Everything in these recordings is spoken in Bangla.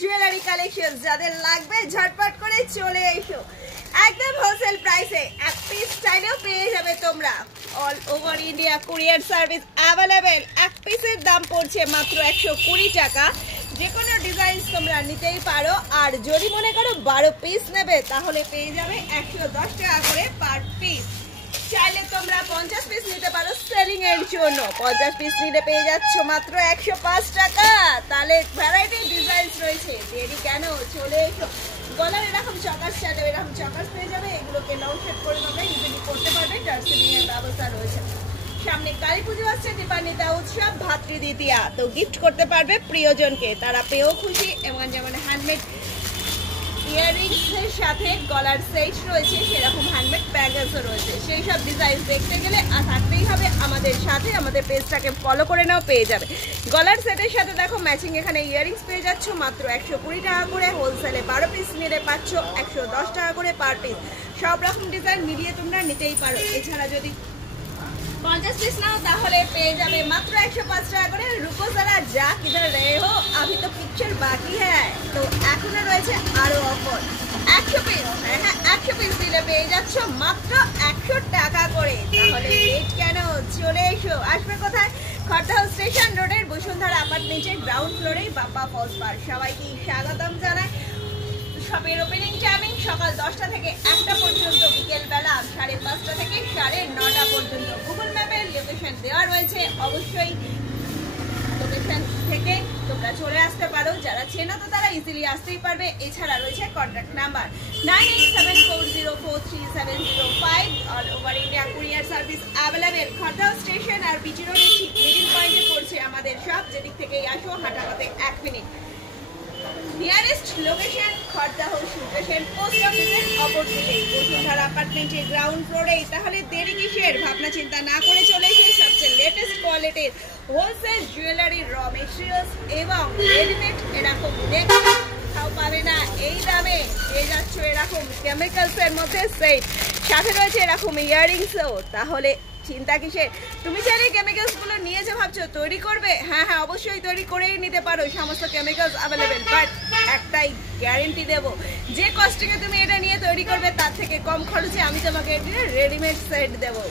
জুয়েলারি কালেকশন যাদের লাগবে ঝটপট করে চলে এসো একদম হোলসেল প্রাইসে এক পিস চাইলেও পেয়ে যাবে তোমরা all over India courier service available এক পিসের দাম পড়ছে মাত্র 120 টাকা যে কোনো ডিজাইন তোমরা নিতেই পারো আর যদি মনে করো 12 পিস নেবে তাহলে পেয়ে যাবে 110 টাকা করে পার পিস চাইলে তোমরা 50 পিস নিতে পারো সেলিং এর জন্য 50 পিস নিলে পেয়ে যাচ্ছ মাত্র 105 টাকা তাহলে ভ্যারাইটি ডিজাইন রয়েছে দেরি কেন চলে এসো গলার এরকম চকাস চাইলে এরকম চকাস পেয়ে যাবে এগুলোকে লং শেপ করে তোমরা ইজিলি করতে পারবে টার্সেলিং এর ব্যবস্থা রয়েছে সামনে কালী পুজো আসছে দীপান্বিতা উৎসব ভাতৃদ্বিতীয়া তো গিফট করতে পারবে প্রিয়জনকে তারা পেয়েও খুশি এবং যেমন হ্যান্ডমেড ইয়াররিংস এর সাথে গলার সেট রয়েছে সেরকম হ্যান্ডমেড ব্যাগেলসও রয়েছে সেই সব ডিজাইন দেখতে গেলে থাকতেই হবে আমাদের সাথে আমাদের পেজটাকে ফলো করে নাও পেয়ে যাবে গলার সেটের সাথে দেখো ম্যাচিং এখানে ইয়াররিংস পেয়ে যাচ্ছ মাত্র 120 টাকা করে হোলসেলে 12 পিস নিলে পাচ্ছ 110 টাকা করে পার পিস সব রকম ডিজাইন মিলিয়ে তোমরা নিতেই পারো এছাড়া যদি 50 পিস নাও তাহলে পেয়ে যাবে মাত্র 105 টাকা করে রুকো যারা যা কিধর रहे हो अभी तो पिक्चर बाकी है तो এখনো রয়েছে আরো অফার 100 পিস হ্যাঁ 100 পিস দিলে পেয়ে যাচ্ছ মাত্র 100 টাকা করে তাহলে লেট কেন চলে এসো আসবে কোথায় খড়দহ স্টেশন রোডের বসুন্ধরা অ্যাপার্টমেন্টের গ্রাউন্ড ফ্লোরে বাপ্পা ফলস বার সবাইকে স্বাগতম জানাই শপের ওপেনিং টাইমিং সকাল 10টা থেকে 1টা পর্যন্ত বিকেল বেলা 5:30 থেকে 9:30 পর্যন্ত গুগল ম্যাপে লোকেশন দেওয়া রয়েছে অবশ্যই লোকেশন থেকে তোমরা চলে আসতে পারো যারা চেনো তো তারা ইজিলি আসতেই পারবে এছাড়া রয়েছে contact number 9874043705 all over India courier service available Khardaha station আর বিচি রোডের ঠিক মিডল পয়েন্টে পড়ছে আমাদের সব যেদিক থেকেই আসো হাঁটাপথে 1 minute nearest location Khardah station post অফিসের অপোজিটে বসুন্ধরা অ্যাপার্টমেন্টের গ্রাউন্ড ফ্লোরে তাহলে দেরি কিসের ভাবনা চিন্তা না করে চলে এসে সবচেয়ে লেটেস্ট কোয়ালিটির হোলসেল জুয়েলারি র মেটেরিয়ালস এবং রেডিমেড এরকম কোথাও পাবে না এই দামে পেয়ে যাচ্ছ এরকম কেমিক্যালস এর মধ্যে সেট সাথে রয়েছে এরকম ইয়াররিংসও তাহলে চিন্তা কিসের তুমি চাইলে কেমিক্যালস গুলো নিয়ে যে ভাবছো তৈরি করবে হ্যাঁ অবশ্যই তৈরি করেই নিতে পারো সমস্ত কেমিক্যালস অ্যাভেলেবেল বাট একটাই গ্যারান্টি দেবো যে কস্টিং এ তুমি এটা নিয়ে তৈরি করবে তার থেকে কম খরচে আমি তোমাকে রেডিমেড সেট দেবো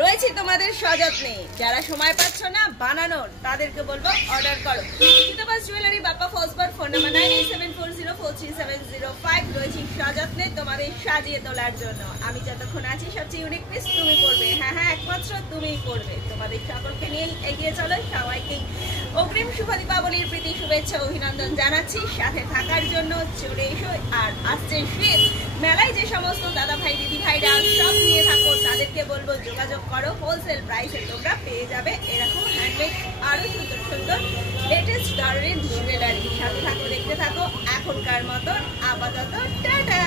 রয়েছে তোমাদের সযত্নে যারা সময় পাচ্ছ না বানানোর তাদেরকে বলবো অর্ডার করো চিতাবাস জুয়েলারি বাপ্পা ফলসবার ফোন নাম্বার 9874043705 রয়েছে সযত্নে তোমাদের সাজিয়ে তোলার জন্য আমি যতক্ষণ আছি সবচেয়ে ইউনিক পিস তুমি করবে হ্যাঁ একমাত্র তুমিই করবে তোমাদের সকলকে নিয়েই এগিয়ে চলো সবাইকে অগ্রিম শুভ দীপাবলির প্রীতি শুভেচ্ছা অভিনন্দন জানাচ্ছি সাথে থাকার জন্য চলে এসো আর আসছে শীত মেলায় যে সমস্ত দাদা ভাই দিদি ভাইরা সব নিয়ে থাকো তাদেরকে বলবো যোগাযোগ করো হোলসেল প্রাইসে তোমরা পেয়ে যাবে এরকম হ্যান্ডমেড আরো সুন্দর সুন্দর লেটেস্ট ধরনের জুয়েলারি সাথে থাকো দেখতে থাকো এখনকার মতন আপাতত টাটা।